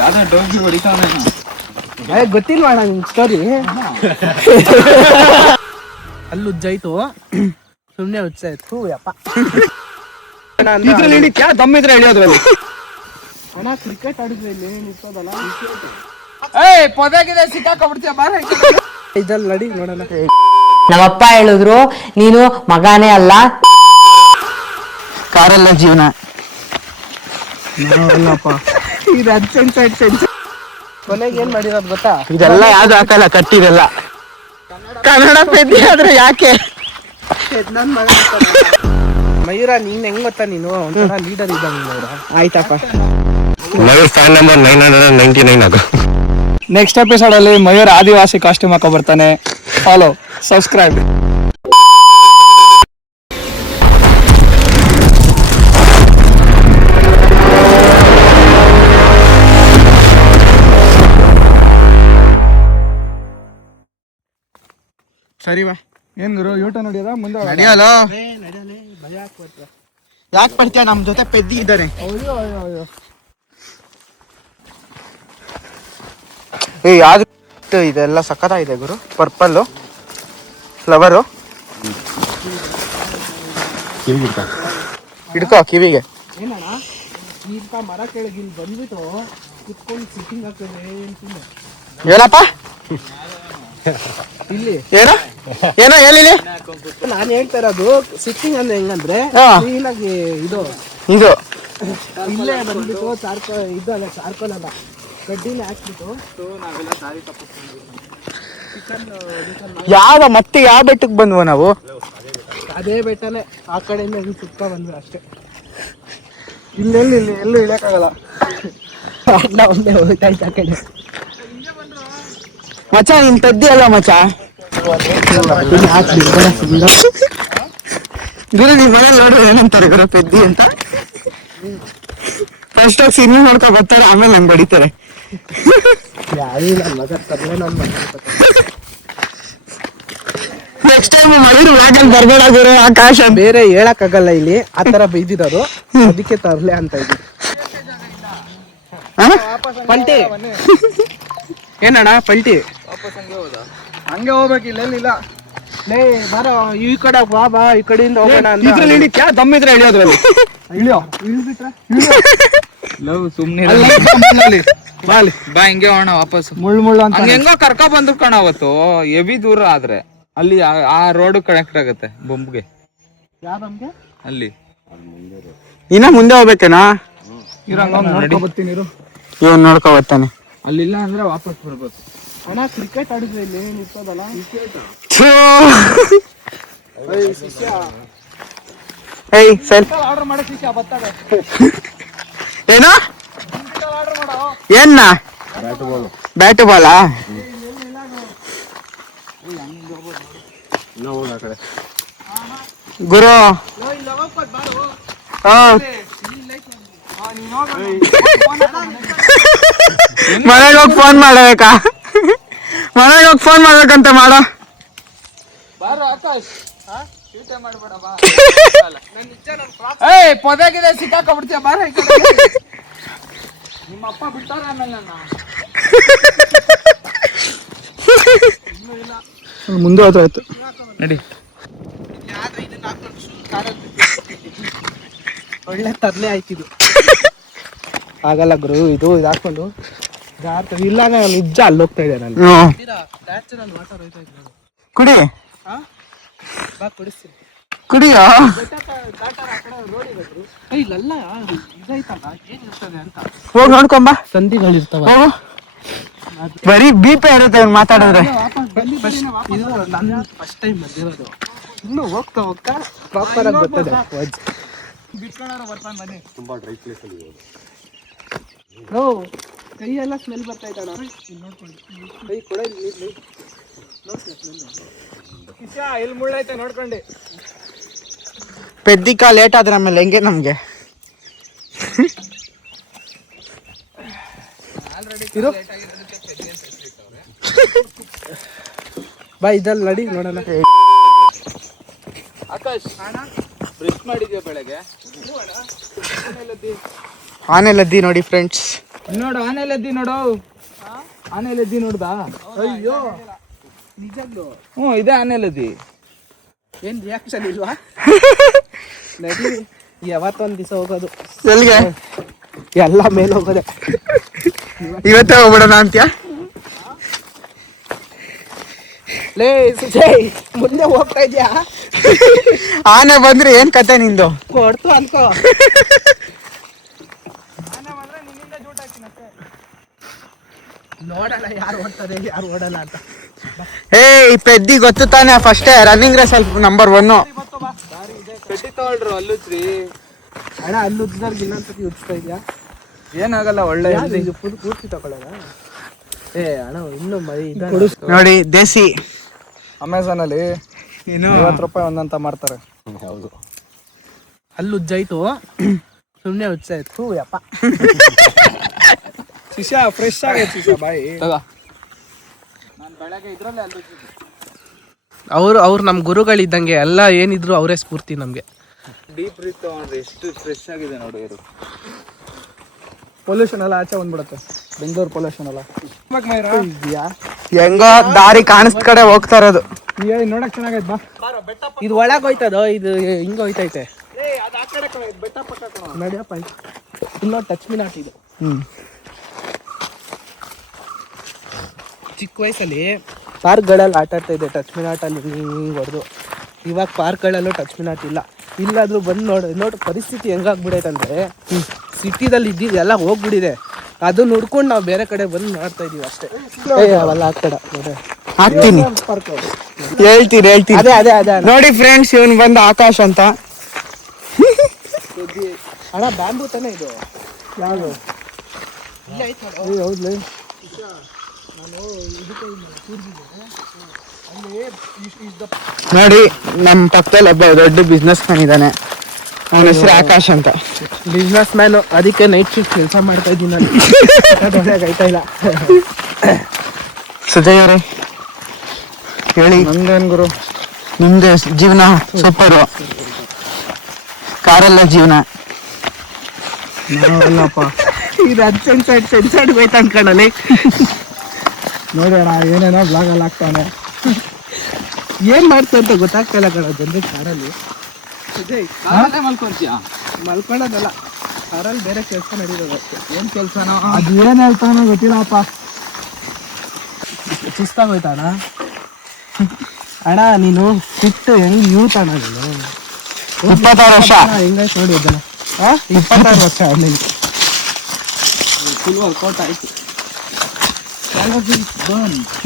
ಯಾವ್ದೋ ಡೋಗಿ ಹೊಡಿತಾನೆ. ಗೊತ್ತಿಲ್ವಾ ನಿನ್ ಸ್ಟೋರಿ? ಅಲ್ಲಿ ಉಜ್ಜಾಯ್ತು, ಸುಮ್ನೆ ಉಜ್ಜಾಯ್ತು ಯಪ್ಪ. ದಮ್ಮಿದ್ರೆ ಹಿಡಿಯೋದ್ರಲ್ಲಿ. ಅಣ್ಣ ಕ್ರಿಕೆಟ್ ಆಡಿದ್ರೆ ಇಲ್ಲಿ ನಿಂತೋದಲ್ಲ, ಪೊದೆಗಿದೆ ಸಿಕ್ಕಾಕೊಬಿಡ್ತೀಯ ಬಾರ. ಇದಲ್ಲಿ ನಡಿ ನೋಡೋಣ. ನಮ್ಮಪ್ಪ ಹೇಳಿದ್ರು ನೀನು ಮಗಾನೇ ಅಲ್ಲ, ಕಾರಲ್ಲ ಜೀವನ. ಇದು ಕೊನೆಗೆ ಏನ್ ಮಾಡಿರೋದು ಗೊತ್ತಾ? ಇದೆಲ್ಲ ಯಾವ್ದು ಹಾಕಲ್ಲ, ಕಟ್ಟಿರಲ್ಲ. ಕನ್ನಡ ಪೆದ್ದಿ ಆದ್ರೆ ಯಾಕೆ? ನನ್ ಮಗ ಮಯೂರ, ನೀನ್ ಹೆಂಗ್ ಗೊತ್ತಾ, ನೀನು ಒಂಥರ ಲೀಡರ್ ಇದ್ದಂಗ ಮಯೂರ. ಆಯ್ತಪ್ಪ. ಮಯೂರ್ ಫ್ಯಾನ್ ನಂಬರ್ 999 ಆಗು. ನೆಕ್ಸ್ಟ್ ಎಪಿಸೋಡ್ ಅಲ್ಲಿ ಮಯೂರ್ ಆದಿವಾಸಿ ಕಾಸ್ಟ್ಯೂಮ್ ಹಾಕೋ ಬರ್ತಾನೆ. Follow, subscribe. ಸರಿ ಬಾ. ಏನ್ ಗುರು ಯೂಟರ್ನ್ ನಡೆಯೋದ ಮುಂದೆ ನಡೆಯಲ್ಲ, ಭಯ ಆಗ್ಬಾರ್ದು. ಯಾಕೆ ಬರ್ತೀಯ? ನಮ್ ಜೊತೆ ಪೆದ್ದಿ ಇದ್ದಾರೆ. ಅಯ್ಯೋ ಅಯ್ಯೋ ಅಯ್ಯೋ. ಯಾವ್ದು ಇದೆಲ್ಲ ಸಖತ್ತಾಗಿದೆ ಗುರು. Purple flower. ಹಿಡ್ಕೋ ಕಿವಿಗೆ. ಏನಣ್ಣ ಇಂಥ ಮರ ಕೆಳಗೆ ಇಲ್ಲಿ ಬಂದ್ಬಿಟ್ಟು ಕುತ್ಕೊಂಡು ಸಿಟ್ಟಿಂಗ್ ಆಗ್ತದೆ ಅಂತೀನಿ. ಏನಪ್ಪ ಇಲ್ಲಿ ಏನೋ ಏನೋ ಹೇಳಿಲಿ. ನಾನು ಹೇಳ್ತಾ ಇರೋದು ಸಿಟ್ಟಿಂಗ್ ಅಂದ್ರೆ ಹೆಂಗಂದ್ರೆ ಕ್ಲೀನಾಗಿ ಇದು ಇದು ಇಲ್ಲೇ ಬಂದ್ಬಿಟ್ಟು ಚಾರ್ಕೋಲ್ ಇದು ಅಲ್ಲ, ಚಾರ್ಕೋಲ್ ಅಲ್ಲ, ಕಡ್ಡಿನೇ ಹಾಕ್ಬಿಟ್ಟು ಯಾವ ಮತ್ತೆ ಯಾವ ಬೆಟ್ಟಕ್ಕೆ ಬಂದ್ವು ನಾವು? ಅದೇ ಬೆಟ್ಟನೇ, ಆ ಕಡೆಯಿಂದ ಹಿಂಗೆ ಸುತ್ತ ಬಂದ್ವಿ ಅಷ್ಟೇ. ಇಲ್ಲೆಲ್ಲಿ ಎಲ್ಲೂ ಇಳಿಯಕ್ಕಾಗಲ್ಲ. ಒಂದೇ ಹೋಗ್ತಾಯ್ತು ಆ ಕಡೆ. ಮಚ್ಚ ನಿನ್ ಪೆದ್ದಿ ಅಲ್ಲ ಮಚ್ಚ. ಗುರು ನಿಮ್ ಮನೇಲಿ ನೋಡ್ರಿ ಏನಂತಾರೆ ಗುರು ಪೆದ್ದಿ ಅಂತ. ಫಸ್ಟ್ ಆಗಿ ಸಿನಿಮಾ ನೋಡ್ಕೊ ಬರ್ತಾರೆ, ಆಮೇಲೆ ನಂಗೆ ಬಡಿತಾರೆ. ನೆಕ್ಸ್ಟ್ ಟೈಮ್ ಮಾಡಿದ್ರು ಯಾಕಂತ ಬರ್ಬೇಡ ಗುರು. ಆಕಾಶ ಬೇರೆ ಹೇಳಕ್ಕಾಗಲ್ಲ, ಇಲ್ಲಿ ಆ ತರ ಬೈದಿರೋದು, ಅದಕ್ಕೆ ತರ್ಲೆ ಅಂತ ಇದ್ದೀವಿ. ಪಲ್ಟಿ ಏನಣ್ಣ ಪಲ್ಟಿ? ಹಂಗೆ ಹೋಗ್ಬೇಕು, ಇಲ್ಲೆಲ್ಲಿಲ್ಲ. ಲೇ ಬಾರೋ ಈ ಕಡೆ ಬಾ, ಬಾ ಈ ಕಡೆಯಿಂದ ಹೋಗೋಣ ಅಂತ. ಇದ್ರಲ್ಲಿ ಹಿಡಿತ್ಯಾ? ದಮ್ಮಿದ್ರೆ ಹಿಡಿಯೋದ್ರಲ್ಲಿ. ಇಳಿಯೋ ಇಳಿದ್ಬಿಟ್ರೆ ಸುಮ್ನೆ ಬಾ ಹಿಂಗೆ ಹೋಗೋಣ ವಾಪಸ್. ಮುಳ್ಳು ಅಂತ ಹೆಂಗೋ ಕರ್ಕೊ ಬಂದ್ರು ಕಣ ಅವತ್ತು. ಎವಿ ದೂರ ಆದ್ರೆ ಅಲ್ಲಿ ಆ ರೋಡ್ ಕನೆಕ್ಟ್ ಆಗುತ್ತೆ ಬೊಂಬ್ಗೆ. ಯಾವ್ದಮ್ಗೆ? ಅಲ್ಲಿ ಇನ್ನ ಮುಂದೆ ಹೋಗ್ಬೇಕೇನಾ? ಬರ್ತೀನಿ. ಇವನ್ ನೋಡ್ಕೊ ಬರ್ತಾನೆ. ಅಲ್ಲಿಲ್ಲ ಅಂದ್ರೆ ವಾಪಸ್ ಬರ್ಬೇಕು. ಅಣ್ಣ ಕ್ರಿಕೆಟ್ ಆಡಿದ್ರೆ ಇಲ್ಲಿ ನಿಂತೋದಲ್ಲ. ಆರ್ಡರ್ ಮಾಡೋ ಶಿಷ್ಯ ಬರ್ತಾರೆ. ಏನು ಏನ್ನ ಬ್ಯಾಟು ಬಾಲಾ? ಗುರು ಮನೆಗೆ ಹೋಗಿ ಫೋನ್ ಮಾಡಬೇಕಾ? ಮನೆಗೆ ಹೋಗಿ ಫೋನ್ ಮಾಡ್ಬೇಕಂತ ಮಾಡೋ. ಪೊದೆಗಿದೆ ಸಿಕ್ಕಾಕೊಬಿಡ್ತೀಯ ಬಾರ. ನಿಮ್ಮಪ್ಪ ಬಿಟ್ಟಾರ ಆಮೇಲೆ ಮುಂದೆ ಹೋಯ್ತು ನಡಿ. ಒಳ್ಳೆ ತರ್ಲೆ ಆಯ್ತಿದು. ಆಗಲ್ಲ ಗುರು, ಇದು ಹಾಕೊಂಡು ಜಾಗ್ರತೆ. ಇಲ್ಲ ನಿಜ ಅಲ್ಲಿ ಹೋಗ್ತಾ ಇದೆ ನಾನು. ಕುಡಿ ಬಾ ಕೊಡಿಸ್ತೀನಿ. ಕುಡಿಯೋ. ಇಲ್ಲಲ್ಲ ಇದೈತಲ್ಲ, ಏನಿರ್ತದೆ ಅಂತ ಹೋಗಿ ನೋಡ್ಕೊಂಬ. ಸಂಧಿಗಳಿರ್ತಾವ. ಬರೀ ಬೀಪೆ ಇರುತ್ತೆ ಅವ್ನು ಮಾತಾಡಿದ್ರೆ. ಇದು ನನ್ನ ಫಸ್ಟ್ ಟೈಮ್ ಬಂದಿರೋದು. ಇನ್ನು ಹೋಗ್ತಾ ಹೋಗ್ತಾ ಪ್ರಾಪರ್ ಆಗಿ ಬರ್ತದೆ. ತುಂಬಾ ಡ್ರೈ ಪ್ಲೇಸ್ ಅಲ್ಲಿ ಕೈ ಎಲ್ಲ ಸ್ಮೆಲ್ ಬರ್ತಾ ಇದ್ದಾಳ. ನೋಡ್ಕೊಂಡು ಕೈ ಕೊಡ ನೀರು ಎಲ್ಲಿ ಮುಳ್ಳೈತೆ ನೋಡ್ಕೊಂಡೆ. ಪೆದ್ದಿಕ ಲೇಟ್ ಆದ್ರೆ ಆಮೇಲೆ ಹೆಂಗೆ ನಮ್ಗೆ? ಬಾ ಇದಲ್ಲಿ ನಡಿ ನೋಡೋಣ. ಆಕಾಶ್ ಬ್ರಷ್ ಮಾಡಿದ್ಯಾ ಬೆಳಗ್ಗೆ? ಆನೆ ಲದ್ದಿ ನೋಡಿ ಫ್ರೆಂಡ್ಸ್. ನೋಡು ಆನೆಲ್ ಎದ್ದಿ ನೋಡು, ಆನೆಲ್ ಎದ್ದಿ ನೋಡ್ದಾ? ಅಯ್ಯೋ ನಿಜದ್ದು ಇದೇ ಆನೆಲ್ ಎದ್ದಿ. ಏನ್ ರಿಯಾಕ್ಷನ್ ಇಲ್ವಾ? ನಡಿ ಯಾವತ್ತೊಂದ್ ದಿವಸ ಹೋಗೋದು. ಎಲ್ಲಿಗೆ? ಎಲ್ಲ ಮೇಲೆ ಹೋಗೋದೆ. ಇವತ್ತೇ ಹೋಗ್ಬಿಡೋಣ ಅಂತ್ಯಾ? ಲೇ ಸುಜಯ್, ಮುಂದೆ ಹೋಗ್ತಾ ಇದ್ಯಾ? ಆನೆ ಬಂದ್ರೆ ಏನ್ ಕತೆ ನಿಂದು? ಹೊಡ್ತು ಅನ್ಕೋ. ನೋಡಲ್ಲ ಯಾರು ಓಡ್ತಾರೆ ಯಾರು ಓಡಲ್ಲ ಅಂತ. ಈ ಪೆದ್ದಿ ಗೊತ್ತು ತಾನೆ, ಫಸ್ಟೇ ರನ್ನಿಂಗ್ ರೇಸ್ ಅಲ್ಲಿ ನಂಬರ್ 1. ಪೆಟ್ಟಿ ತಗೊಳ್ರು ಅಲ್ಲುಚ್ರಿ. ಅಣ್ಣ ಅಲ್ಲಿ ಉಜ್ಜಿದವ್ರಿಗೆ ಇನ್ನೊಂದ್ಸತಿ ಉಜ್ತಾ ಇದ್ಯಾ? ಏನಾಗಲ್ಲ, ಒಳ್ಳೆ ಇದು ಪೂರ್ತಿ ತಗೊಳ್ಳೋಣ. ಅಣ್ಣ ಇನ್ನು ನೋಡಿ ದೇಸಿ ಅಮೆಝಾನ್ ಅಲ್ಲಿ ₹50 ಒಂದಂತ ಮಾಡ್ತಾರೆ. ಅಲ್ಲಿ ಉಜ್ಜಾಯ್ತು, ಸುಮ್ಮನೆ ಉಜ್ಜಾಯ್ತು. ಯಪ್ಪ ಶಿಶಾ ಫ್ರೆಶ್ ಆಗೈತೆ ಶಿಶಾ ಬಾಯಿ. ನಾನು ಬೆಳಗ್ಗೆ ಇದ್ರಲ್ಲೇ ಅಲ್ಲುಚ್ಚಿದ್ದೆ. ಅವ್ರು ನಮ್ಮ ಗುರುಗಳಿದ್ದಂಗೆ, ಎಲ್ಲ ಏನಿದ್ರು ಅವರೇ ಸ್ಫೂರ್ತಿ ನಮಗೆ. ಡೀಪ್ ಬ್ರೀತ್ ತಗೊಂಡ್ರೆ ಎಷ್ಟು ಫ್ರೆಶ್ ಆಗಿದೆ ನೋಡಿ. ಇದು ಪೊಲ್ಯೂಷನ್ ಎಲ್ಲ ಆಚೆ ಬಂದ್ಬಿಡುತ್ತೆ, ಬೆಂಗಳೂರು ಪೊಲ್ಯೂಷನ್ ಎಲ್ಲ. ಹೆಂಗೋ ದಾರಿ ಕಾಣಿಸ್ದ ಕಡೆ ಹೋಗ್ತಾ ಇರೋದು. ನೋಡಕ್ ಚೆನ್ನಾಗೈತೆ ಬಾ. ಇದು ಒಳಗೆ ಹೋಯ್ತದೋ, ಇದು ಹಿಂಗ ಹೋಯ್ತೈತೆ. ನಡಿಯಪ್ಪ, ಇಲ್ಲ ಟಚ್ ಮಿನಾಟ್ ಇದು. ಚಿಕ್ಕ ವಯಸ್ಸಲ್ಲಿ ಪಾರ್ಕ್ಗಳಲ್ಲಿ ಆಟ ಆಡ್ತಾ ಇದ್ದೆ ಟಚ್ ಮಿನಾಟಲ್ಲಿ ಹಿಂಗೆ ಹೊಡೆದು. ಇವಾಗ ಪಾರ್ಕ್ಗಳಲ್ಲೂ ಟಚ್ ಮಿನಾಟ್ ಇಲ್ಲ. ಇಲ್ಲಾದ್ರೂ ಬಂದು ನೋಡು ಪರಿಸ್ಥಿತಿ ಹೆಂಗಾಗ್ಬಿಡೈತಂದ್ರೆ, ಸಿಟಿದಲ್ಲಿ ಇದ್ದಿದ್ದು ಎಲ್ಲ ಹೋಗ್ಬಿಟ್ಟಿದೆ. ಅದು ನೋಡ್ಕೊಂಡು ನಾವು ಬೇರೆ ಕಡೆ ಬಂದು ಮಾಡ್ತಾ ಇದೀವಿ ಅಷ್ಟೇ. ಅವೆಲ್ಲ ಆಗ್ತಡ ಹಾಕ್ತೀನಿ, ಹೇಳ್ತೀನಿ. ಅದೇ ಅದೇ ಅದೇ ನೋಡಿ ಫ್ರೆಂಡ್ಸ್, ಇವನ್ ಬಂದ ಆಕಾಶ್ ಅಂತ. ಅಣ್ಣ ಬ್ಯಾಂಬೂ ತಾನೇ ಇದು? ಯಾವುದು? ಹೌದ್ಲಿ. ನೋಡಿ ನಮ್ಮ ಪಕ್ಕದಲ್ಲಿ ಒಬ್ಬ ದೊಡ್ಡ ಬಿಸ್ನೆಸ್ ಮ್ಯಾನ್ ಇದ್ದಾನೆ, ಅವನ ಹೆಸರು ಆಕಾಶ್ ಅಂತ. ಬಿಸ್ನೆಸ್ ಮ್ಯಾನ್, ಅದಕ್ಕೆ ನೈಟ್ ಶಿಫ್ಟ್ ಕೆಲಸ ಮಾಡ್ತಾ ಇದ್ದೀನಿ ನಾನು. ಆಯ್ತಾ ಇಲ್ಲ ಸುಜಯ್ ಅವರೇ ಹೇಳಿ. ನಂದೇನ್ ಗುರು, ನಿಮ್ದೇ ಜೀವನ ಸೂಪರು, ಕಾರಲ್ಲ ಜೀವನ. ನಾವಲ್ಲಪ್ಪ, ಇದು ಸೆನ್ಸೈಡ್ ಹೋಯ್ತು ಅನ್ಕೊಳ್ಳಿ. ನೋಡೋಣ ಏನೇನೋ ಬ್ಲಾಗಲ್ಲಿ ಆಗ್ತಾನೆ. ಏನ್ ಮಾಡ್ತಾ ಅಂತ ಗೊತ್ತಾಗ್ತಾ ಕಣ ಜನರಿಗೆ ಕಾರಲ್ಲಿ. ಮಲ್ಕೊಂತೀಯ? ಮಲ್ಕೊಳ್ಳೋದಲ್ಲ, ಕಾರಲ್ಲಿ ಬೇರೆ ಕೆಲಸ ನಡೀರೋದು ಅಷ್ಟೇ. ಏನ್ ಕೆಲ್ಸನೋ ಅದು ಏನ್ ಹೇಳ್ತಾನೋ ಗೊತ್ತಿಲ್ಲಪ್ಪ. ಸುಸ್ತಾಗೋಯ್ತಾ ಅಣ್ಣ? ಅಣ್ಣ ನೀನು ಫಿಟ್ ಹೆಂಗ್ ಯೂತ್ ಅಣ್ಣ ನೀನು. 26 ವರ್ಷ ಹೆಂಗಾಯ್ತು ನೋಡಿ ಅದನ್ನ. 26 ವರ್ಷ ನೀನು ಫುಲ್ ವರ್ಕೌಟ್ ಆಯ್ತು.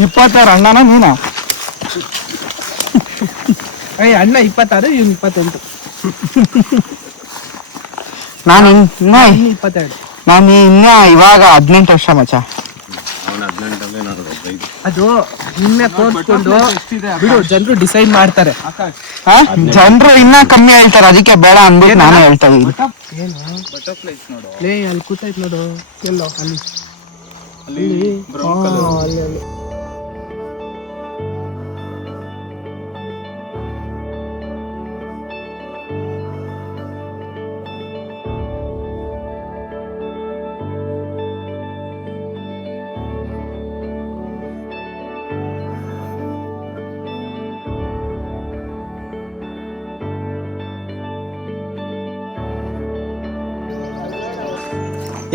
26 ಅಣ್ಣನ ನೀನ? ಅಣ್ಣ 26, ಇವ್ನು 28. ನಾನು ಇನ್ನು 22. ನಾನು ಇವಾಗ 18 ವರ್ಷ ಮಚ್ಚ. ಅದು ನಿನ್ನೆ ತೋರಿಸ್ಕೊಂಡು ಬಿಡು, ಜನರು ಡಿಸೈಡ್ ಮಾಡ್ತಾರೆ. ಜನರು ಇನ್ನ ಕಮ್ಮಿ ಹೇಳ್ತಾರೆ, ಅದಕ್ಕೆ ಬೇಡ ಅಂದ್ಬಿಟ್ಟು ನಾನು ಹೇಳ್ತಾ ಇದ್ದೀನಿ. ಬಟರ್ಫ್ಲೈಸ್ ನೋಡು ಲೇ ಅಲ್ಲಿ ಕೂತೈತ್ ನೋಡು. ಎಲ್ಲೋ ಅಲ್ಲಿ ಅಲ್ಲಿ ಬ್ರೌನ್ ಕಲರ್. ಅಲ್ಲಿ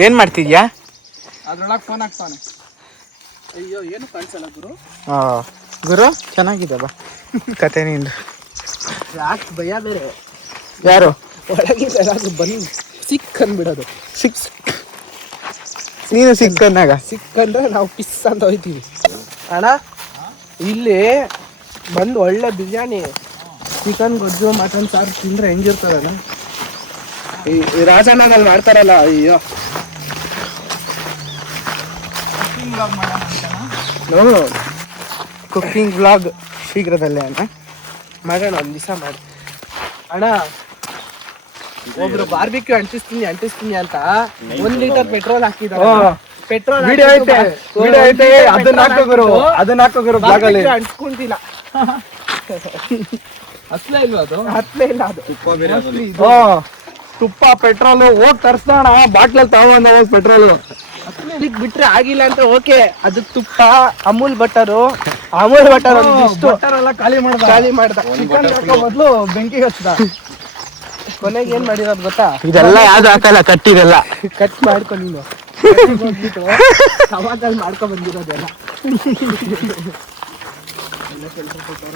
ಏನ್ ಮಾಡ್ತಿದ್ಯಾ? ಅದ್ರೊಳಗೆ ಫೋನ್ ಹಾಕ್ತಾನೆ. ಅಯ್ಯೋ ಏನು ಕಾಣಿಸಲ್ಲ ಗುರು. ಗುರು ಚೆನ್ನಾಗಿದೆ ಬಾ ಕತೆ ನಿಂದು. ಯಾಕೆ ಭಯ ಬೇರೆ. ಯಾರು? ಒಳಗಿಂದ ಯಾರಾದ್ರೂ ಬಂದು ಸಿಕ್ ಅಂದ್ಬಿಡೋದು. ನೀನು ಸಿಕ್ಕಂದಾಗ ಸಿಕ್ಕಂದ್ರೆ ನಾವು ಪಿಸ್ ಅಂತ ಹೋಯ್ತೀವಿ. ಅಣ್ಣ ಇಲ್ಲಿ ಬಂದು ಒಳ್ಳೆ ಬಿರಿಯಾನಿ, ಚಿಕನ್ ಗೊಜ್ಜು, ಮಟನ್ ಸಾರು ತಿಂದ್ರೆ ಹೆಂಗಿರ್ತದಣ್ಣ? ಈ ರಾಜಣ್ಣನಲ್ಲಿ ಮಾಡ್ತಾರಲ್ಲ, ಅಯ್ಯೋ ಕುಕಿಂಗ್ ವ್ಲಾಗ್ ಶೀಘ್ರದಲ್ಲೇ ಅಣ್ಣ ಮಾಡೋಣ, ಒಂದು ದಿವಸ ಮಾಡಿ. ಅಣ್ಣ ಒಬ್ರು ಬಾರ್ಬಿಕ್ಯೂ ಅಂಟಿಸ್ತೀನಿ ಅಂತ 1 ಲೀಟರ್ ಪೆಟ್ರೋಲ್ ಹಾಕಿದ್ದಾರೆ. ಪೆಟ್ರೋಲ್ ಅದನ್ನ ಹಾಕೋ ಗುರು ಬ್ಲಾಗ್ ಅಲ್ಲಿ. ಅಂಟ್ಕೊಂತಿಲ್ಲ, ಅಸಲೇ ಇಲ್ವಾ ಅದು? ಹತ್ಲೇ ಇಲ್ಲ ಅದು. ತುಪ್ಪ ಪೆಟ್ರೋಲ್ ಹೋಗಿ ತರ್ಸೋಣ, ಬಾಟ್ಲಲ್ಲಿ ತಗೊಂಡು ಪೆಟ್ರೋಲ್ ಇದಕ್ಕೆ ಬಿಟ್ರೆ ಆಗಿಲ್ಲ ಅಂತ ಓಕೆ. ಅದಕ್ಕೆ ತುಪ್ಪ, ಅಮೂಲ್ ಬಟರು ಒಂದಿಷ್ಟು ಎಲ್ಲ ಖಾಲಿ ಮಾಡ್ದ. ಚಿಕನ್ ಹಾಕೋ ಮೊದಲು ಬೆಂಕಿ ಹಚ್ಚದ. ಕೊನೆಗೆ ಏನ್ ಮಾಡಿರೋದು ಗೊತ್ತಾ? ಇದೆಲ್ಲ ಯಾವ್ದು ಹಾಕಲ್ಲ, ಕಟ್ಟಿದೆಲ್ಲ ಕಟ್ ಮಾಡ್ಕೊ ನೀನು. ಹೋಗ್ಬಿಟ್ಟು ಟಮಾಟಲ್ಲಿ ಮಾಡ್ಕೊ ಬಂದಿರೋದೆಲ್ಲ.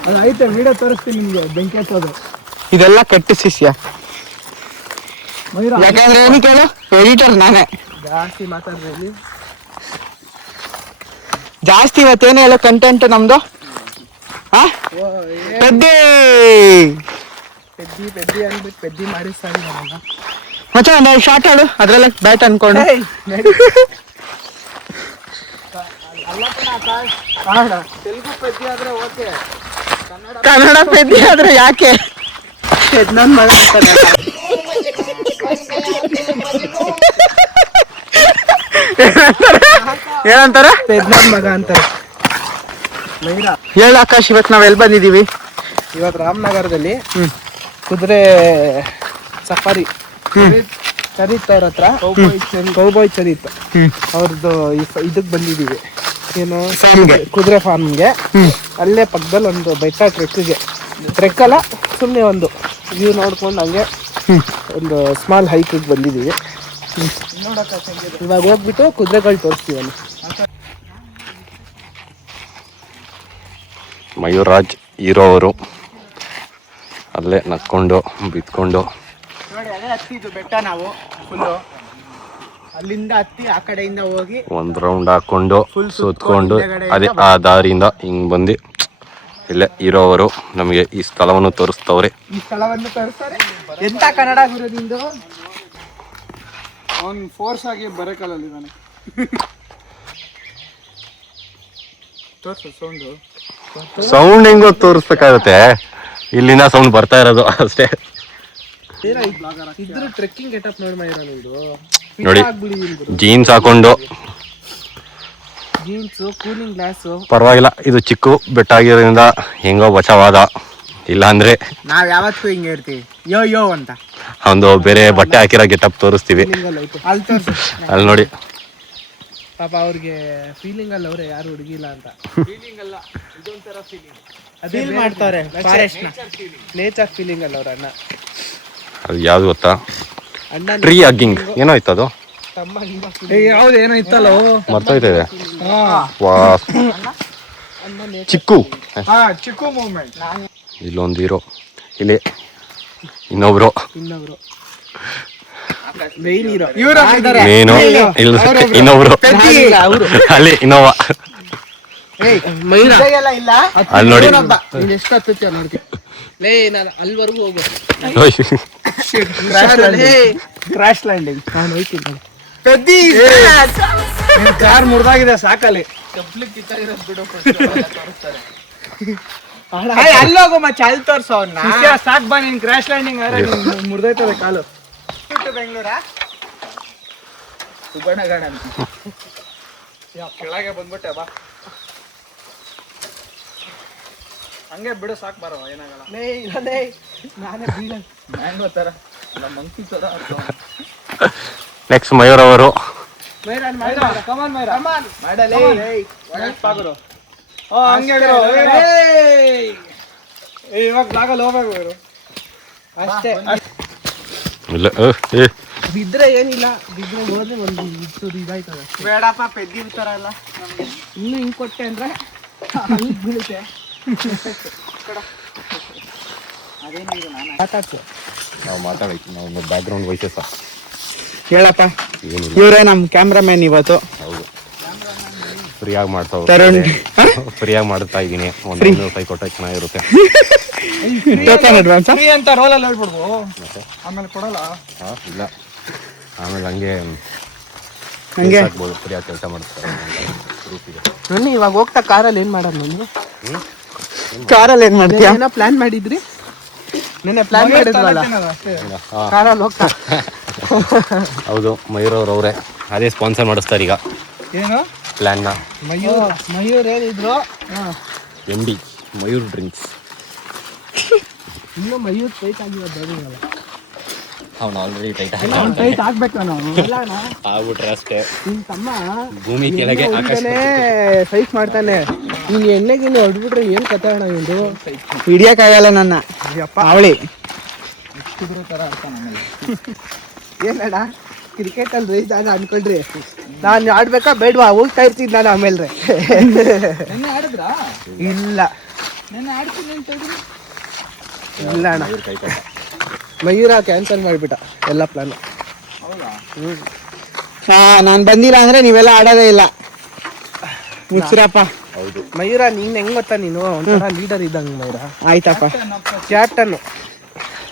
ಅದೈತೆ ವಿಡಿಯೋ ತೋರಿಸ್ತೀನಿ ನಿಮ್ಗೆ ಬೆಂಕಿ ಹಚ್ಚೋದು. ಇದೆಲ್ಲ ಕಟ್ಟಿ ಶಿಷ್ಯ. ಮಯೂರ ಯಾಕಂದ್ರೆ ಏನು ಕೇಳು, ಎಡಿಟರ್ ನಾನೇ ಜಾಸ್ತಿ ಮಾತಾಡ್ರಿ. ಜಾಸ್ತಿ. ಇವತ್ತೇನು ಹೇಳೋ ಕಂಟೆಂಟ್ ನಮ್ದು? ಪೆದ್ದಿ ಅಂದ್ಬಿಟ್ಟು ಪೆದ್ದಿ ಮಾಡಿಸ್ತಾನೆ ನಮ್ಮನ್ನ. ಮಚ್ಚ ಒಂದು ಶಾರ್ಟ್ ಆಡು, ಅದ್ರಲ್ಲೇ ಬ್ಯಾಟ್ ಅನ್ಕೊಂಡು. ತೆಲುಗು ಪೆದ್ದಿ ಆದ್ರೆ ಓಕೆ, ಕನ್ನಡ ಪೆದ್ದಿ ಆದ್ರೆ ಯಾಕೆ? ನನ್ ಮಗ ಅಂತಾನೆ. ಏನಂತಾರ? ನನ್ ಮಗ ಅಂತಾರೆ. ಮೈರಾ, ಹೇಳು ಆಕಾಶ್, ಇವತ್ತು ನಾವ್ ಎಲ್ಲಿ ಬಂದಿದೀವಿ? ಇವತ್ತು ರಾಮನಗರದಲ್ಲಿ ಕುದುರೆ ಸಫಾರಿ ಚರಿತ್ ಅವ್ರ ಹತ್ರ, ಕೌಬಾಯ್ ಚರಿತ್ ಅವ್ರದ್ದು ಇದಕ್ ಬಂದಿದೀವಿ. ಏನು ಕುದುರೆ ಫಾರ್ಮ್ಗೆ. ಅಲ್ಲೇ ಪಕ್ಕದಲ್ಲಿ ಒಂದು ಬೆಟ್ಟ ಟ್ರೆಕ್ ಅಲ್ಲ, ಸುಮ್ಮನೆ ಒಂದು ವ್ಯೂ ನೋಡ್ಕೊಂಡು ಹಂಗೆ ಒಂದು ಸ್ಮಾಲ್ ಹೈಕಿಗೆ ಬಂದಿದ್ದೀವಿ. ಇವಾಗ ಹೋಗ್ಬಿಟ್ಟು ಕುದುರೆಗಳು ತೋರಿಸ್ತೀವಿ. ಮಯೂರಾಜ್ ಹೀರೋ ಅವರು ಅಲ್ಲೇ ನಕ್ಕೊಂಡು ಬಿತ್ಕೊಂಡು ನೋಡಿ, ಅದೇ ಹತ್ತಿದ್ದು ಬೆಟ್ಟ. ನಾವು ಫುಲ್ಲು ಅಲ್ಲಿಂದ ಹತ್ತಿ ಆ ಕಡೆಯಿಂದ ಹೋಗಿ ಒಂದ್ ರೌಂಡ್ ಹಾಕೊಂಡು ಸುತ್ಕೊಂಡು ಅದೇ ಆ ದಾರಿಯಿಂದ ಹಿಂಗ್ ಬಂದು ಇಲ್ಲೇ ಹೀರೋ ಅವರು ನಮಗೆ ಈ ಸ್ಥಳವನ್ನು ತೋರಿಸ್ತವ್ರೆ. ಈ ಸ್ಥಳವನ್ನು ತೋರಿಸ್ತಾರೆ. ಎಂತ ಕನ್ನಡ ಗುರು ನಿಂದು? ಅವ್ನು ಫೋರ್ಸ್ ಆಗಿ ಬರಕಲ್ಲಲ್ಲಿ ನಾನು ಸೌಂಡ್ ಹೆಂಗೋ ತೋರಿಸ್ಬೇಕಾಗತ್ತೆ, ಇಲ್ಲಿನ ಸೌಂಡ್ ಬರ್ತಾ ಇರೋದು ಅಷ್ಟೇ. ಇದ್ರ ಟ್ರೆಕ್ಕಿಂಗ್ ಗೆಟಪ್ ನೋಡಿ, ಜೀನ್ಸ್ ಹಾಕೊಂಡು ಜೀನ್ಸು, ಕೂಲಿಂಗ್ ಗ್ಲಾಸು. ಪರವಾಗಿಲ್ಲ, ಇದು ಚಿಕ್ಕ ಬೆಟ್ಟ ಆಗಿರೋದ್ರಿಂದ ಹೆಂಗೋ ಬಚಾವಾದ. ಇಲ್ಲ ಅಂದ್ರೆ ನಾವ್ ಯಾವತ್ತೂ ಹಿಂಗೆ ಇರ್ತೀವಿ, ಯೋ ಯೋ ಅಂತ. ಒಂದು ಬೇರೆ ಬಟ್ಟೆ ಹಾಕಿರೋ ಗೆಟಪ್ ತೋರಿಸ್ತೀವಿ. ಅಲ್ಲಿ ತೋರಿಸು. ಅಲ್ಲಿ ನೋಡಿ, ಪಾಪ ಅವ್ರಿಗೆ ಫೀಲಿಂಗ್ ಅಲ್ಲ, ಅವ್ರೆ ಯಾರು ಹುಡುಗಿಲ್ಲ ಅಂತ. ಫೀಲ್ ಮಾಡ್ತಾರೆ ಫಾರೆಸ್ಟ್ ನ. ನೇಚರ್ ಫೀಲಿಂಗ್ ಅಲ್ಲ ಅವ್ರ ಅಣ್ಣ. ಅದು ಯಾವ್ದು ಗೊತ್ತಾ? ಅಣ್ಣ ಟ್ರೀ ಹಗ್ಗಿಂಗ್ ಏನೋ ಆಯ್ತು ಅದು, ತಮ್ಮ ಯಾವ್ದು ಏನೋ ಇತ್ತಲ್ಲ ಮರ್ತೋಯ್ತದೆ. ವಾ, ಚಿಕ್ಕು. ಚಿಕ್ಕು ಮೂವ್ಮೆಂಟ್. ಇಲ್ಲೊಂದು ಹೀರೋ, ಇಲ್ಲಿ ಇನ್ನೊಬ್ರು ಇನ್ನೊಬ್ರು ಮೇನ್ ಹೀರೋ. ಮೇನು, ಇಲ್ಲಿ ಇನ್ನೊಬ್ರು, ಅಲ್ಲಿ ಇನ್ನೋವಾ. ಇಲ್ಲ ಅಲ್ಲಿ ನೋಡಿ, ಎಷ್ಟು ಹತ್ತುತ್ತೆ ನೋಡ್ತಿ. ಲೇ, ನಾನು ಅಲ್ಲಿವರೆಗೂ ಹೋಗ್ಬೇಕು. Crash landing. ನಾನು ಹೋಯ್ತೀನಿ. ಕಾರ್ ಮುರಿದಾಗಿದೆ ಸಾಕಲ್ಲಿ. ಅಲ್ಲೋಗು ಮಚ್ಚ, ಅಲ್ಲಿ ತೋರ್ಸೋ ಅವ್ನ. ಸಾಕ್ ಬಾ, ನೀನ್ ಕ್ರಾಶ್ ಲ್ಯಾಂಡಿಂಗ್ ಮುರಿದೈತದೆ ಕಾಲು. ಬೆಂಗಳೂರಾ ಸುಬರ್ಣಗಡ ಅಂತ ಕೆಳಗೆ ಬಂದ್ಬಿಟ್ಟೆ ಬಾ, ಹಂಗೆ ಬಿಡು, ಸಾಕ್ ಬಾರೋ, ಏನಾಗಲ್ಲ. ನಾನೇ ಬೀಳ ಮ್ಯಾಂಗೋ ತರ, ಮಂಕಿ ತರ. ನೆಕ್ಸ್ಟ್ ಮಯೂರ್ ಅವರು. ಮಾಡಲೇ ಇವಾಗ ಲಾಗಲ್ಲಿ ಹೋಗ್ಬೇಕು. ಅಷ್ಟೇ. ಇಲ್ಲ ಬಿದ್ರೆ ಏನಿಲ್ಲ, ಬಿದ್ರೆ ಹೋದ್ರೆ ಒಂದು ಇದಾಯ್ತದೆ. ಬೇಡಪ್ಪ, ಪೆದ್ದಿ ತರ ಎಲ್ಲ. ಇನ್ನು ಹಿಂಗ್ ಕೊಟ್ಟೆ ಅಂದ್ರೆ ಅಲ್ಲಿ ಬೀಳುತ್ತೆ. ಮಾತಾಡ್ಸು. ನಾವು ಮಾತಾಡೈತಿ, ನಾವು ಬ್ಯಾಕ್ ಗ್ರೌಂಡ್ ವೈಸಸ್ ಹೇಳಪ್ಪ. ಏನಿಲ್ಲ, ಇವರೇ ನಮ್ ಕ್ಯಾಮ್ರಾಮನ್ ಇವತ್ತು. ಹೌದು, ಫ್ರೀಯಾಗಿ ಮಾಡ್ತಾವ್, ತರುಣ್ ಫ್ರೀಯಾಗಿ ಮಾಡ್ತಾ ಇದೀನಿ. ಒಂದು 500 ರೂಪಾಯಿ ಕೊಟ್ಟ ಚೆನ್ನಾಗಿರುತ್ತೆ. ಟೋಕನ್ ಅಡ್ವಾನ್ಸ್ ಫ್ರೀ ಅಂತ ರೋಲಲ್ಲಿ ಹೇಳ್ಬಿಡ್ಬೋ, ಆಮೇಲೆ ಕೊಡಲ್ಲ. ಇಲ್ಲ, ಆಮೇಲೆ ಹಂಗೆ ಹಂಗೆ ಆಗ್ಬೋದು, ಫ್ರೀಯಾಗಿ ಕೆಲಸ ಮಾಡಿಸ್ತಾರೆ ಗ್ರೂಪ್ ಇದೆ. ನನ್ನ ಇವಾಗ ಹೋಗ್ತಾ ಕಾರಲ್ಲಿ ಏನ್ ಮಾಡೋದು? ನಾನು ಕಾರಲ್ಲಿ ಏನ್ ಮಾಡ್ತೀಯ? ಏನೋ ಪ್ಲಾನ್ ಮಾಡಿದ್ರಿ, ನೆನ್ನೆ ಪ್ಲಾನ್ ಮಾಡಿದ್ವಲ್ಲ, ಕಾರಲ್ಲಿ ಹೋಗ್ತಾ. ಹೌದು, ಮಯೂರ್ ಅವ್ರು ಅವರೇ ಅದೇ ಸ್ಪಾನ್ಸರ್ ಮಾಡಿಸ್ತಾರೆ ಈಗ ಏನು ಪ್ಲಾನ್ನ. ಮಯೂರ್ ಏನಿದ್ರು, MD ಮಯೂರ್ ಡ್ರಿಂಕ್ಸ್. ಇನ್ನು ಮಯೂರ್ ಫೈಟ್ ಆಗಿರೋದು. ಅವ್ನು ಆಲ್ರೆಡಿ ಟೈಟ್ ಟೈಟ್ ಆಗ್ಬೇಕು ನಾನು ಆಗ್ಬಿಟ್ರೆ ಅಷ್ಟೇ ನಿನ್ ತಮ್ಮ ಭೂಮಿ ಕೆಳಗೆ ಆಕಾಶ ಸೈಜ್ ಮಾಡ್ತಾನೆ. ನೀನ್ ಎಣ್ಣೆಗಿಣ್ಣೆ ಹೊಡ್ಬಿಟ್ರೆ ಏನ್ ಕತೆ ಅಣ್ಣ ನಿಂದು. ಹಿಡಿಯಕ್ಕಾಗಲ್ಲ ನನ್ನ ಅವಳಿ. ಏನಣ್ಣ ಕ್ರಿಕೆಟ್ ಅಲ್ಲಿ ರೈಸ್ ಆಗ ಅನ್ಕೊಂಡ್ರಿ ನಾನು ಆಡ್ಬೇಕಾ ಬೇಡವಾ ಹೋಗ್ತಾ ಇರ್ತಿದ್ ನಾನು ಆಮೇಲೆ. ಇಲ್ಲ ಇಲ್ಲ ಅಣ್ಣ ಮಯೂರ ಕ್ಯಾನ್ಸಲ್ ಮಾಡ್ಬಿಟ್ಟ ಎಲ್ಲ ಪ್ಲಾನ್. ಹಾ ನಾನ್ ಬಂದಿಲ್ಲ ಅಂದ್ರೆ ನೀವೆಲ್ಲ ಆಡೋದೇ ಇಲ್ಲ. ಮುಚ್ಚಿರಪ್ಪ. ಮಯೂರ ನೀನ್ ಹೆಂಗ್ ಗೊತ್ತಾ ನೀನು ಒಂಥರ ಲೀಡರ್ ಇದ್ದಂಗ ಮಯೂರ. ಆಯ್ತಪ್ಪ ಕ್ಯಾಪ್ಟನ್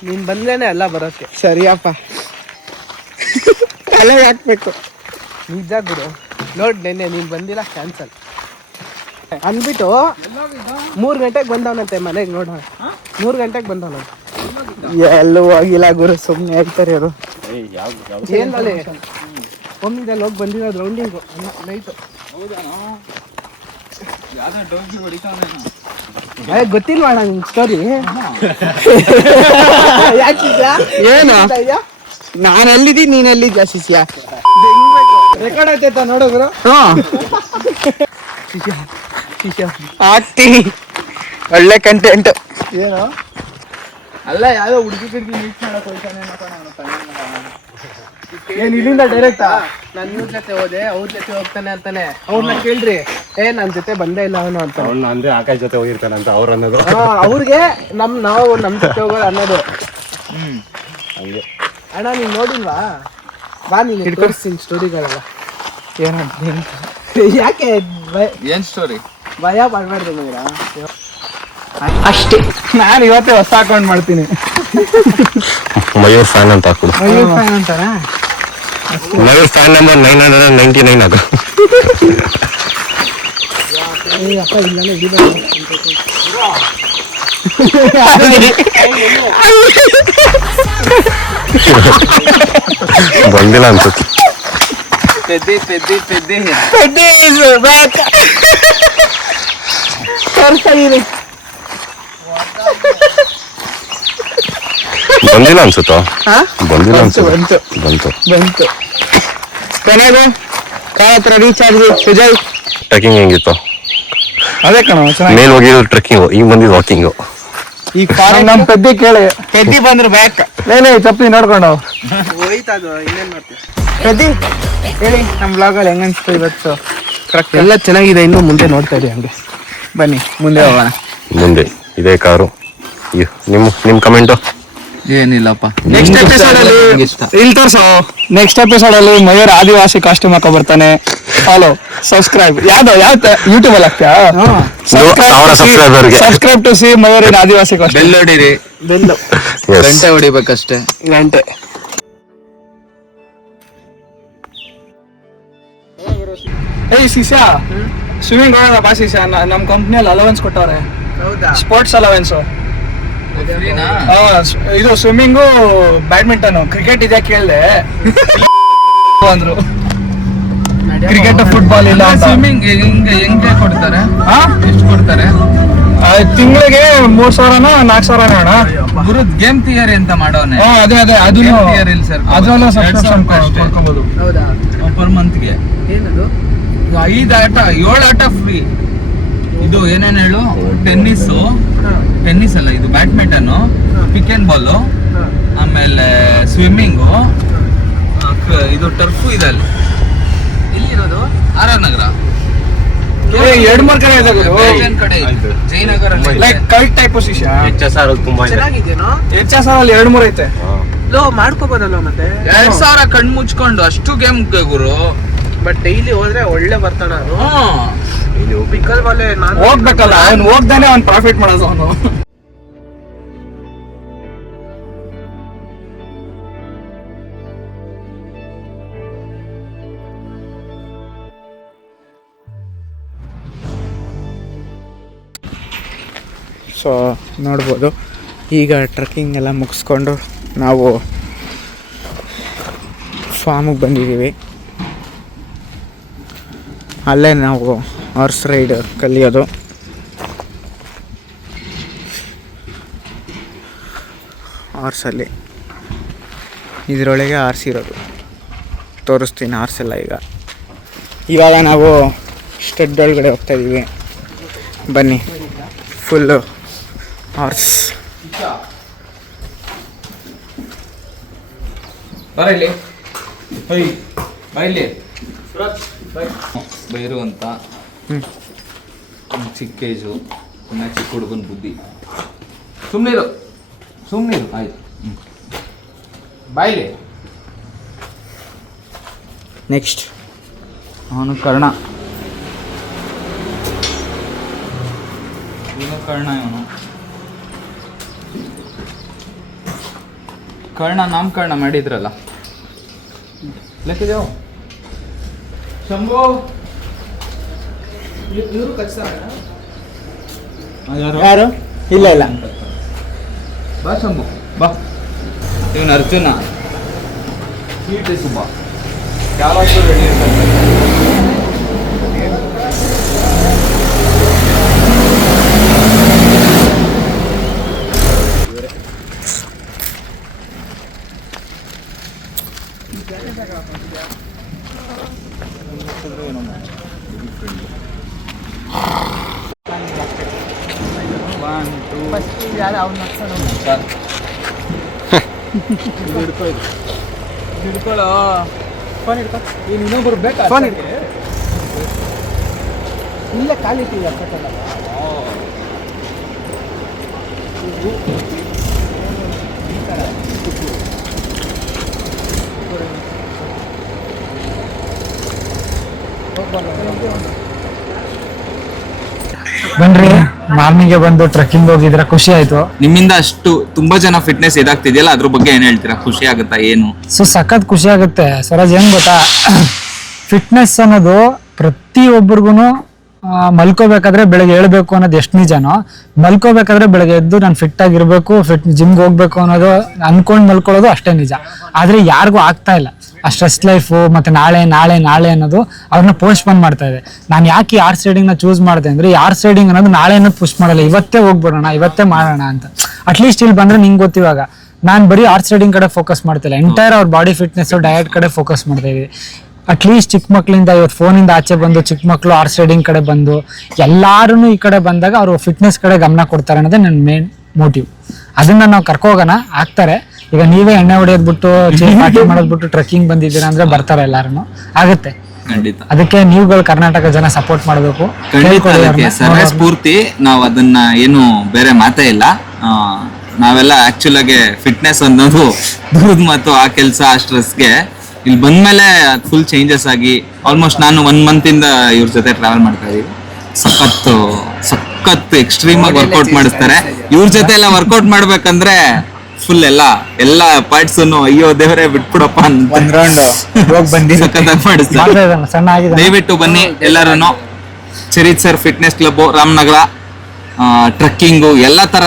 ನೀನ್ ಬಂದ್ರೇನೆ ಎಲ್ಲ ಬರೋಕ್ಕೆ. ಸರಿಯಪ್ಪ. ತಲೆಗೆ ಹಾಕ್ಬೇಕು. ನಿಜ ಗುರು ನೋಡ್ ನೆನ್ನೆ ನೀನ್ ಬಂದಿಲ್ಲ ಕ್ಯಾನ್ಸಲ್ ಅಂದ್ಬಿಟ್ಟು 3 ಗಂಟೆಗೆ ಬಂದವನಂತೆ ಮನೆಗೆ. ನೋಡ 3 ಗಂಟೆಗೆ ಬಂದವನಂತೆ. ಎಲ್ಲೂ ಹೋಗಿಲ್ಲ ಗುರು, ಸುಮ್ಮನೆ ಹೇಳ್ತಾರೆ ಅವರು. ಏನ್ ಅಲ್ಲಿ ಒಮ್ಮಿದಲ್ಲಿ ಹೋಗಿ ಬಂದಿರೋದು ರೌಂಡಿಂಗು ನೈಟು. ಗೊತ್ತಿಲ್ವಾ ಅಣ್ಣ ನಿನ್ ಸ್ಟೋರಿ? ಏನು ನಾನು ಎಲ್ಲಿದ್ದೀನಿ ನೀನ್ ಎಲ್ಲಿದ್ಯಾ ಶಿಷ್ಯ? ರೆಕಾರ್ಡ್ ಆಯ್ತಾ ನೋಡೋಗ್ರು. ಆಗ್ತೀನಿ. ಒಳ್ಳೆ ಕಂಟೆಂಟ್. ಏನು ಅಲ್ಲ ಯಾವ್ದೋ ಹುಡುಗಿ ಮೀಟ್ ಮಾಡಕ್ ಹೋಗ್ತಾನೆ ಏನ್ ಇಲ್ಲಿಂದ ಡೈರೆಕ್ಟಾ? ನನ್ನ ಜೊತೆ ಹೋದೆ ಅವ್ರ ಜೊತೆ ಹೋಗ್ತಾನೆ ಅಂತಾನೆ. ಅವ್ರನ್ನ ಕೇಳ್ರಿ, ನನ್ ಜೊತೆ ಬಂದೇ ಇಲ್ಲ ಅವನು ಅಂತ. ಅಂದ್ರೆ ಆಕಾಶ್ ಜೊತೆ ಹೋಗಿರ್ತಾನೆ ಅಂತ ಅವ್ರು ಅನ್ನೋದು. ಅವ್ರಿಗೆ ನಾವು ನಮ್ ಜೊತೆ ಹೋಗೋದು ಅನ್ನೋದು. ಅಣ್ಣ ನೀನ್ ನೋಡಿಲ್ವಾ? ಬಾ ನೀನ್ ತೋರಿಸ್ತೀನಿ ಸ್ಟೋರಿಗಳೆಲ್ಲ. ಯಾಕೆ ಏನ್ ಸ್ಟೋರಿ? ಭಯ ಮಾಡ್ಬಾರ್ದು ಮೇಡ. ಅಷ್ಟೇ. ನಾನು ಇವತ್ತೇ ಹೊಸ ಅಕೌಂಟ್ ಮಾಡ್ತೀನಿ. ಮಯೂರ್ ಫ್ಯಾನ್ ಅಂತ ಹಾಕ್ಬಿಡು. ಅಂತಾರ ಮಯೂರ್ ಫ್ಯಾನ್ ನಂಬರ್ 999 ಹಾಕು. ಅಪ್ಪ ಇಲ್ಲಾನೆ ಹಿಡಿಬಾರ್ದು. ಬಂದಿಲ್ಲ ಅನ್ಸುತ್ತೆ. ಪೆದ್ದಿ ಪೆದ್ದಿ ಪೆದ್ದಿ ಬಂದಿಲ್ಲ ಅನ್ಸುತ್ತ. ಬಂದಿಲ್ಲ ಅನ್ಸುತ್ತೆ. ಬಂತು. ಕೊನೆಗೂ ಕಾಲ್ ಹತ್ರ ರೀಚ್ ಆದ್ವಿ. ಸುಜಯ್ ಟ್ರೆಕ್ಕಿಂಗ್ ಹೆಂಗಿತ್ತು? ಅದೇ ಕಣ ಚೆನ್ನಾಗಿ. ಮೇಲ್ ಹೋಗಿದ್ದು ಟ್ರೆಕ್ಕಿಂಗು, ಈಗ ಬಂದಿದ್ದು ವಾಕಿಂಗು. ಈ ಕಾಲ್ ನಮ್ ಪೆದ್ದಿ ಕೇಳಿ ಪೆದ್ದಿ ಬಂದ್ರು ಬ್ಯಾಕ್. ಏನೇ ಚಪ್ಪಲಿ ನೋಡ್ಕೊಂಡು ಹೋಯ್ತಾ ಅದು ಇನ್ನೇನ್ ಮಾಡ್ತೀವಿ. ಪೆದ್ದಿ ಹೇಳಿ ನಮ್ ಬ್ಲಾಗ್ ಅಲ್ಲಿ ಹೆಂಗ್ ಅನ್ಸ್ತು ಇವತ್ತು? ಎಲ್ಲ ಚೆನ್ನಾಗಿದೆ, ಇನ್ನು ಮುಂದೆ ನೋಡ್ತಾ ಇರಿ ಹಂಗೆ. ಬನ್ನಿ ಮುಂದೆ ಹೋಗೋಣ. ಮುಂದೆ ಇದೇ ಕಾರು. ನಿಮ್ ಕಮೆಂಟು. ಏನಿಲ್ಲಪ್ಪ. ನೆಕ್ಸ್ಟ್ ಎಪಿಸೋಡ್ ಅಲ್ಲಿ ಇಲ್ಲಿ ತೋರ್ಸು. ನೆಕ್ಸ್ಟ್ ಎಪಿಸೋಡ್ ಅಲ್ಲಿ ಮಯೂರ್ ಆದಿವಾಸಿ ಕಾಸ್ಟ್ಯೂಮ್ ಹಾಕೋ ಬರ್ತಾನೆ. Follow, subscribe. ಯಾವ ಯೂಟ್ಯೂಬ್ ಅಲ್ಲಿ ಹಾಕ್ತೀಯಾ? Subscribe to C Mayur in Adivasi costume. Bell ಹೊಡಿರಿ. ಬೆಲ್ಲು ಗಂಟೆ ಹೊಡಿಬೇಕಷ್ಟೇ. ಗಂಟೆ. ಏಯ್ ಶಿಷ್ಯ, ಸ್ವಿಮ್ಮಿಂಗ್ ಹೋಗೋಣ ಬಾ ಶಿಷ್ಯ. ನಮ್ ಕಂಪ್ನಿಯಲ್ಲಿ ಅಲವೆನ್ಸ್ ಕೊಟ್ಟವ್ರೆ, ಹೌದಾ? Sports allowance. ಇದು ಸ್ವಿಮ್ಮಿಂಗು, ಬ್ಯಾಡ್ಮಿಂಟನ್, ಕ್ರಿಕೆಟ್ ಇದೆ ಕೇಳಿದೆ ಅಂದ್ರು. ಕ್ರಿಕೆಟ್ ಫುಟ್ಬಾಲ್ ಇಲ್ಲ ಅಂತ. ಸ್ವಿಮ್ಮಿಂಗ್ ಹೆಂಗೆ ಕೊಡ್ತಾರೆ? ಎಷ್ಟು ಕೊಡ್ತಾರೆ? ತಿಂಗಳಿಗೆ 3,000 4,000 ಅಣ್ಣ. ಗುರುದ್ ಗೇಮ್ ಥಿಯರಿ ಅಂತ ಮಾಡೋನೆ. ಅದೇ ಅದನ್ನು ಅದರಲ್ಲೂ ಸಬ್ಸ್ಕ್ರಿಪ್ಷನ್ ಕೊಡ್ಕೋಬಹುದು. ಹೌದಾ? ಪರ್ ಮಂತ್ಗೆ ಏನದು? 5 ಆಟ 7 ಆಟ ಫ್ರೀ. ಇದು ಏನೇನು ಹೇಳು? ಟೆನ್ನಿಸ್ ಅಲ್ಲ, ಇದು ಬ್ಯಾಡ್ಮಿಂಟನ್, ಪಿಕ್ ಅಂಡ್ ಬಾಲ್, ಆಮೇಲೆ ಸ್ವಿಮ್ಮಿಂಗು, ಇದು ಟರ್ಫು ಇದೆ ಅಲ್ಲಿ. ಎಲ್ಲಿರೋದು? ಆರ್ ನಗರ. 2-3 ಕಡೆ ಇದೆ ಗುರು. ಬೇಜಾನ್ ಕಡೆ ಇದೆ. ಜಯನಗರ ಲೈಕ್ ಕೈಟ್ ಟೈಪ್ ಶಿಷ್ಯ. HSR ತುಂಬಾ ಇದೆ. ಚೆನ್ನಾಗಿದೆಯೋ? HSR ಅಲ್ಲಿ 2-3 ಐತೆ. ಲೋ ಮಾಡ್ಕೋಬೋದಲ್ವ ಮತ್ತೆ? 2,000 ಕಣ್ ಮುಚ್ಕೊಂಡು ಅಷ್ಟು ಗೇಮ್ ಗುರು. ಬಟ್ ಡೈಲಿ ಹೋದ್ರೆ ಒಳ್ಳೆ ಬರ್ತಾನ ಅದು. ಇದು ಪಿಕಲ್ ಬಾಲೆ ನಾನು ಹೋಗ್ಬೇಕಲ್ಲ, ಅವ್ನು ಹೋಗ್ದಾನೆ ಅವ್ನು ಪ್ರಾಫಿಟ್ ಮಾಡೋದು ಅವನು. ಸೊ ನೋಡ್ಬೋದು, ಈಗ ಟ್ರೆಕ್ಕಿಂಗ್ ಎಲ್ಲ ಮುಗಿಸ್ಕೊಂಡು ನಾವು ಫಾರ್ಮಿಗೆ ಬಂದಿದ್ದೀವಿ. ಅಲ್ಲೇ ನಾವು ಹಾರ್ಸ್ ರೈಡ್ ಕಲಿಯೋದು. ಹಾರ್ಸಲ್ಲಿ ಇದರೊಳಗೆ ಆರಿಸಿರೋದು ತೋರಿಸ್ತೀನಿ ಆರಿಸಲ್ಲ ಇವಾಗ ನಾವು ಸ್ಟಡ್ ಒಳಗಡೆ ಹೋಗ್ತಾ ಇದ್ದೀವಿ ಬನ್ನಿ ಫುಲ್ಲು ಆರ್ಸ್ ಬರಲಿ ಬೈಲಿ ಬೈರು ಅಂತ ಚಿಕ್ಕ ಏಜು ಇನ್ನ ಚಿಕ್ಕ ಹುಡುಗನ ಬುದ್ಧಿ ಸುಮ್ಮನಿರು ಆಯ್ತು ಬಾಯ್ಲಿ ನೆಕ್ಸ್ಟ್ ಅವನು ಕರ್ಣ ಇವನು ಕರ್ಣ ನಾಮಕರಣ ಮಾಡಿದ್ರಲ್ಲ ಲೆಕ್ಕಿದೇವು ಶಂಭು ಇವರು ಕಚ್ಚಾರ ಯಾರು ಇಲ್ಲ ಬಾ ಶಂಭು ಬಾ ಇವನು ಅರ್ಜುನ ಸ್ವೀಟ್ ಸುಬ್ಬ ಯಾವತ್ತೂ ರೆಡಿ ಇರ್ತಾರೆ ಹಿಡ್ಕೊಳ್ಳೋ ಫೋನ್ ಹಿಡ್ಕೊ ಏನು ಇನ್ನೊಬ್ರು ಬೇಕಾ ಫೋನ್ ಹಿಡ್ಕೊ ಇಲ್ಲೇ ಕಾಲಿಟ್ಟಿಲ್ಲ ಕಟ್ಟಲ್ಲ ಬನ್ರಿ ಮಾರ್ನಿಂಗ್ ಬಂದು ಟ್ರೆಕ್ಕಿಂಗ್ ಹೋಗಿದ್ರ ಖುಷಿ ಆಯ್ತು. ನಿಮ್ಮಿಂದ ಅಷ್ಟು ತುಂಬಾ ಜನ ಫಿಟ್ನೆಸ್ ಇದಾಗ್ತಿದೆಯಲ್ಲ ಅದ್ರ ಬಗ್ಗೆ ಏನ್ ಹೇಳ್ತೀರಾ? ಖುಷಿ ಆಗುತ್ತಾ ಏನು? ಸೊ ಸಖತ್ ಖುಷಿ ಆಗುತ್ತೆ ಸ್ವರಾಜ್. ಏನ್ ಗೊತ್ತಾ, ಫಿಟ್ನೆಸ್ ಅನ್ನೋದು ಪ್ರತಿಯೊಬ್ಬರಿಗೂ ಮಲ್ಕೋಬೇಕಾದ್ರೆ ಬೆಳಗ್ಗೆ ಹೇಳ್ಬೇಕು ಅನ್ನೋದು ಎಷ್ಟು ನಿಜನೋ, ಮಲ್ಕೋಬೇಕಾದ್ರೆ ಬೆಳಗ್ಗೆ ಎದ್ದು ನಾನು ಫಿಟ್ ಆಗಿರ್ಬೇಕು, ಜಿಮ್ಗೆ ಹೋಗ್ಬೇಕು ಅನ್ನೋದು ಅನ್ಕೊಂಡ್ ಮಲ್ಕೊಳ್ಳೋದು ಅಷ್ಟೇ ನಿಜ. ಆದ್ರೆ ಯಾರಿಗೂ ಆಗ್ತಾ ಇಲ್ಲ. ಆ ಸ್ಟ್ರೆಸ್ ಲೈಫು ಮತ್ತೆ ನಾಳೆ ನಾಳೆ ನಾಳೆ ಅನ್ನೋದು ಅವ್ರನ್ನ ಪೋಸ್ಟ್ಪೋನ್ ಮಾಡ್ತಾ ಇದೆ. ನಾನು ಯಾಕೆ ಈ ಆರ್ಸ್ ರೈಡಿಂಗ್ ನ ಚೂಸ್ ಮಾಡಿದೆ ಅಂದ್ರೆ, ಈ ಆರ್ಸ್ ರೈಡಿಂಗ್ ಅನ್ನೋದು ನಾಳೆ ಅನ್ನೋದು ಪುಷ್ ಮಾಡಲ್ಲ, ಇವತ್ತೇ ಹೋಗ್ಬಿಡೋಣ, ಇವತ್ತೇ ಮಾಡೋಣ ಅಂತ. ಅಟ್ಲೀಸ್ಟ್ ಇಲ್ಲಿ ಬಂದ್ರೆ ನಿಂಗೆ ಗೊತ್ತಿವಾಗ ನಾನು ಬರೀ ಆರ್ಸ್ ರೈಡಿಂಗ್ ಕಡೆ ಫೋಕಸ್ ಮಾಡ್ತಿಲ್ಲ, ಎಂಟೈರ್ ಅವ್ರ ಬಾಡಿ ಫಿಟ್ನೆಸ್ ಡಯಟ್ ಕಡೆ ಫೋಕಸ್ ಮಾಡ್ತಾ ಇದೀವಿ. ಅಟ್ಲೀಸ್ಟ್ ಚಿಕ್ಕ ಮಕ್ಳಿಂದ ಇವತ್ತು ಫೋನಿಂದ ಆಚೆ ಬಂದು ಚಿಕ್ಕ ಮಕ್ಕಳು ಆರ್ಸ್ ರೈಡಿಂಗ್ ಕಡೆ ಬಂದು ಎಲ್ಲಾರು ಈ ಕಡೆ ಬಂದಾಗ ಅವರು ಫಿಟ್ನೆಸ್ ಕಡೆ ಗಮನ ಕೊಡ್ತಾರೆ ಅನ್ನೋದೇ ನನ್ನ ಮೇನ್ ಮೋಟಿವ್. ಅದನ್ನ ನಾವು ಕರ್ಕೋಗೋಣ, ಆಗ್ತಾರೆ. ಈಗ ನೀವೇ ಎಣ್ಣೆ ಹೊಡೆಯೋದ್ ಬಿಟ್ಟು ಪಾರ್ಟಿ ಮಾಡೋದ್ ಬಿಟ್ಟು ಟ್ರೆಕ್ಕಿಂಗ್ ಬಂದಿದ್ದೀರಾ ಅಂದ್ರೆ ಬರ್ತಾರೆ ಎಲ್ಲಾರು, ಆಗುತ್ತೆ. ಅದಕ್ಕೆ ನೀವುಗಳು ಕರ್ನಾಟಕ ಜನ ಸಪೋರ್ಟ್ ಮಾಡಬೇಕು. ಸರ್ವೇ ಸ್ಫೂರ್ತಿ. ನಾವು ಅದನ್ನ ಏನು ಬೇರೆ ಮಾತೇ ಇಲ್ಲ. ನಾವೆಲ್ಲ ಆಕ್ಚುಲ್ ಆಗಿ ಫಿಟ್ನೆಸ್ ಅನ್ನೋದು ದೂರದ ಮಾತು. ಆ ಕೆಲಸ ಆ ಸ್ಟ್ರೆಸ್ಗೆ ಇಲ್ಲಿ ಬಂದ್ಮೇಲೆ ಫುಲ್ ಚೇಂಜಸ್ ಆಗಿ ಆಲ್ಮೋಸ್ಟ್ ನಾನು 1 month ಇಂದ ಇವ್ರ ಜೊತೆ ಟ್ರಾವೆಲ್ ಮಾಡ್ತಾ ಇದೀವಿ. ಸಖತ್ ಎಕ್ಸ್ಟ್ರೀಮ್ ಆಗಿ ವರ್ಕೌಟ್ ಮಾಡಿಸ್ತಾರೆ. ಇವ್ರ ಜೊತೆ ಎಲ್ಲ ವರ್ಕೌಟ್ ಮಾಡ್ಬೇಕಂದ್ರೆ ಫುಲ್ ಎಲ್ಲ ಪಾರ್ಟ್ಸ್ ಅಯ್ಯೋ ದೇವರೇ ಬಿಟ್ಬಿಡಪ್ಪ ಸಖತ್ತಾಗಿ ಮಾಡಿಸ್ತಾರೆ. ದಯವಿಟ್ಟು ಬನ್ನಿ ಎಲ್ಲರೂ. Charit sir fitness club, Ramanagara, trekking ಎಲ್ಲ ತರ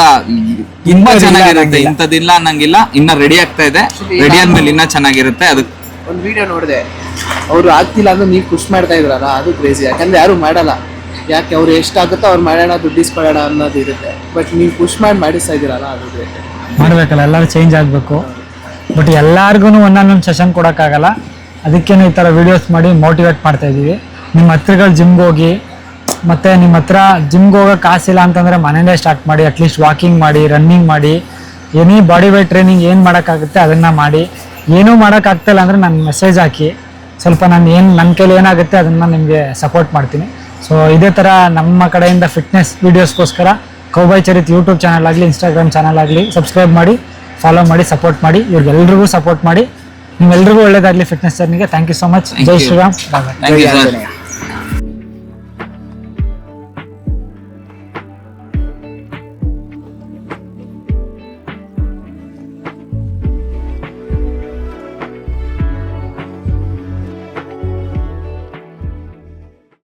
ತುಂಬಾ ಚೆನ್ನಾಗಿರುತ್ತೆ. ಇಂಥದ್ದಿಲ್ಲ ಅನ್ನಂಗಿಲ್ಲ. ಇನ್ನ ರೆಡಿ ಆಗ್ತಾ ಇದೆ, ರೆಡಿ ಆದ್ಮೇಲೆ ಇನ್ನ ಚೆನ್ನಾಗಿರುತ್ತೆ. ಅದಕ್ಕೆ ಒಂದು ವಿಡಿಯೋ ನೋಡಿದೆ, ಅವರು ಆಗ್ತಿಲ್ಲ ಅಂದ್ರೆ ನೀವು ಪುಷ್ ಮಾಡ್ತಾ ಇದ್ರಲ್ಲ, ಅದು ಕ್ರೇಜಿ. ಯಾಕಂದ್ರೆ ಯಾರು ಮಾಡಲ್ಲ. ಯಾಕೆ ಅವ್ರು ಎಷ್ಟಾಗುತ್ತೋ ಅವ್ರು ಮಾಡೋಣ, ದುಡ್ಡಿಸ್ಕೊಳ್ಳೋಣ ಅನ್ನೋದು ಇರುತ್ತೆ. ಬಟ್ ನೀವು ಪುಷ್ ಮಾಡಿಸ್ತಾ ಇದ್ದೀರಲ್ಲ, ಅದು ಗ್ರೇಟ್. ಮಾಡ್ಬೇಕಲ್ಲ, ಎಲ್ಲರೂ ಚೇಂಜ್ ಆಗಬೇಕು. ಬಟ್ ಎಲ್ಲಾರ್ಗು ಒಂದೊಂದು ಸೆಷನ್ ಕೊಡೋಕ್ಕಾಗಲ್ಲ. ಅದಕ್ಕೇನು ಈ ಥರ ವಿಡಿಯೋಸ್ ಮಾಡಿ ಮೋಟಿವೇಟ್ ಮಾಡ್ತಾ ಇದ್ದೀವಿ. ನಿಮ್ಮ ಹತ್ರಗಳು ಜಿಮ್ಗೆ ಹೋಗಿ, ಮತ್ತು ನಿಮ್ಮ ಹತ್ರ ಜಿಮ್ಗೆ ಹೋಗೋ ಕಾಸಿಲ್ಲ ಅಂತಂದರೆ ಮನೆಯಲ್ಲೇ ಸ್ಟಾರ್ಟ್ ಮಾಡಿ. ಅಟ್ಲೀಸ್ಟ್ ವಾಕಿಂಗ್ ಮಾಡಿ, ರನ್ನಿಂಗ್ ಮಾಡಿ, ಏನೇ ಬಾಡಿ ವೇಟ್ ಟ್ರೈನಿಂಗ್ ಏನು ಮಾಡೋಕ್ಕಾಗುತ್ತೆ ಅದನ್ನು ಮಾಡಿ. ಏನೂ ಮಾಡೋಕ್ಕಾಗ್ತಾಯಿಲ್ಲ ಅಂದರೆ ನನ್ನ ಮೆಸೇಜ್ ಹಾಕಿ, ಸ್ವಲ್ಪ ನನ್ನ ಕೈಲಿ ಏನಾಗುತ್ತೆ ಅದನ್ನು ನಿಮಗೆ ಸಪೋರ್ಟ್ ಮಾಡ್ತೀನಿ. ಸೊ ಇದೇ ಥರ ನಮ್ಮ ಕಡೆಯಿಂದ ಫಿಟ್ನೆಸ್ ವೀಡಿಯೋಸ್ಗೋಸ್ಕರ ಕೌಬಾಯ್ ಚರಿತ್ ಯೂಟ್ಯೂಬ್ ಚಾನಲ್ ಆಗಲಿ, ಇನ್ಸ್ಟಾಗ್ರಾಮ್ ಚಾನಲ್ ಆಗಲಿ ಸಬ್ಸ್ಕ್ರೈಬ್ ಮಾಡಿ, ಫಾಲೋ ಮಾಡಿ, ಸಪೋರ್ಟ್ ಮಾಡಿ. ಇವ್ರಿಗೆಲ್ರಿಗೂ ಸಪೋರ್ಟ್ ಮಾಡಿ. ನಿಮ್ಮೆಲ್ರಿಗೂ ಒಳ್ಳೇದಾಗಲಿ ಫಿಟ್ನೆಸ್ ಜರ್ನಿಗೆ. Thank you so much. Jai Shriram. Bye. Thank you sir.